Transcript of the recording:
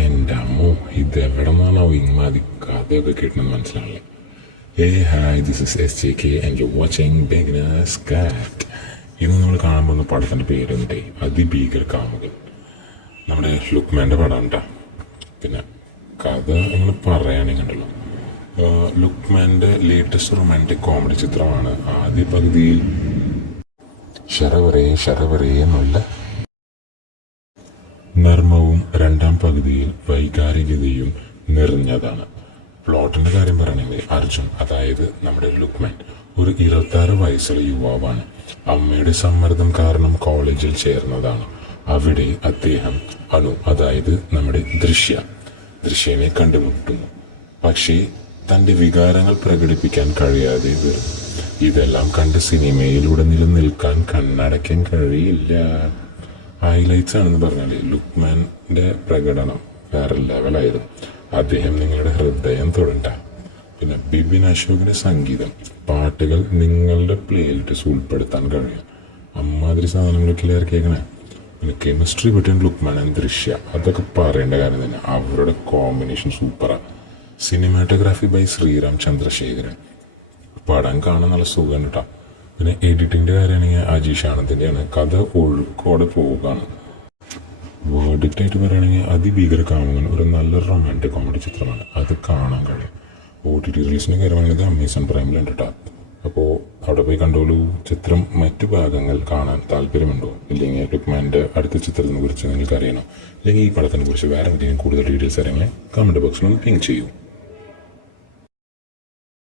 എൻ്റെ അമ്മോ, ഇതെവിടെ നിന്നാണോ ഇങ്ങാതി കഥയൊക്കെ കിട്ടണമെന്ന് മനസ്സിലാവില്ല. Hi, this is SJK and you watching beginners guide. ഇന്ന് നമ്മൾ കാണാൻ പോകുന്ന പടത്തിൻ്റെ പേരുണ്ട് അതിഭീകര കാമുകൻ. നമ്മുടെ ലുക്മാൻ്റെ പടം ഉണ്ടാ. പിന്നെ കഥ നിങ്ങൾ പറയുകയാണെങ്കിൽ ഉണ്ടല്ലോ, ലുക്മാൻ്റെ ലേറ്റസ്റ്റ് റൊമാൻറ്റിക് കോമഡി ചിത്രമാണ്. ആദ്യ പകുതിയിൽ ശരവറേ എന്നുള്ള നർമ്മവും രണ്ടാം പകുതിയിൽ വൈകാരികതയും നിറഞ്ഞതാണ്. പ്ലോട്ടിന്റെ കാര്യം പറയണമെങ്കിൽ അർജുൻ, അതായത് നമ്മുടെ ലുക്മാൻ, ഒരു 26 വയസ്സുള്ള യുവാവാണ്. അമ്മയുടെ സമ്മർദ്ദം കാരണം കോളേജിൽ ചേർന്നതാണ്. അവിടെ അദ്ദേഹം അനു, അതായത് നമ്മുടെ ദൃശ്യനെ കണ്ടുമുട്ടുന്നു. പക്ഷേ തന്റെ വികാരങ്ങൾ പ്രകടിപ്പിക്കാൻ കഴിയാതെ വരും. ഇതെല്ലാം കണ്ട് സിനിമയിലൂടെ നിലനിൽക്കാൻ കണ്ണടയ്ക്കാൻ കഴിയില്ല. ഹൈലൈറ്റ്സ് ആണെന്ന് പറഞ്ഞാൽ ലുക്മാന്റെ പ്രകടനം വേറെ ലെവലായിരുന്നു. അദ്ദേഹം നിങ്ങളുടെ ഹൃദയം തൊടണ്ട. പിന്നെ ബിബിൻ അശോകിന്റെ സംഗീതം, പാട്ടുകൾ നിങ്ങളുടെ പ്ലേലിസ്റ്റ് ഉൾപ്പെടുത്താൻ കഴിയും. അമ്മാതിരി സാധനങ്ങളൊക്കെ ഇറക്കിയേക്കണേ. പിന്നെ കെമിസ്ട്രി ബിറ്റ്വീൻ ലുക്മാൻ ആൻഡ് ദൃശ്യ, അതൊക്കെ പറയേണ്ട കാര്യം തന്നെ. അവരുടെ കോമ്പിനേഷൻ സൂപ്പറാണ്. Cinematography by Sreeram Chandrasekharan. പടം കാണാൻ നല്ല സുഖം കേട്ടോ. പിന്നെ എഡിറ്റിംഗിന്റെ കാര്യമാണെങ്കിൽ അജീഷ് ആനന്ദിന്റെയാണ്. കഥ ഒഴുക്കോടെ പോവുകയാണ്. വേർഡിക്റ്റ് ആയിട്ട് പറയുകയാണെങ്കിൽ അതിഭീകര കാമുകൻ ഒരു നല്ലൊരു റൊമാൻറ്റിക് കോമഡി ചിത്രമാണ്. അത് കാണാൻ കഴിയും. OTT റിലീസിന് കാര്യമാണെങ്കിൽ Amazon പ്രൈമിലുണ്ട് കേട്ടോ. അപ്പോൾ അവിടെ പോയി കണ്ടോളൂ. ചിത്രം മറ്റു ഭാഗങ്ങൾ കാണാൻ താല്പര്യമുണ്ടോ? ഇല്ലെങ്കിൽ ലുക്മാൻ്റെ അടുത്ത ചിത്രത്തിനെ കുറിച്ച് നിങ്ങൾക്ക് അറിയണോ? അല്ലെങ്കിൽ ഈ പടത്തിനെ കുറിച്ച് വേറെ എന്തെങ്കിലും കൂടുതൽ ഡീറ്റെയിൽസ് അറിയാമെങ്കിൽ കമൻറ്റ് ബോക്സിൽ ഒന്ന് പിങ് ചെയ്യൂ.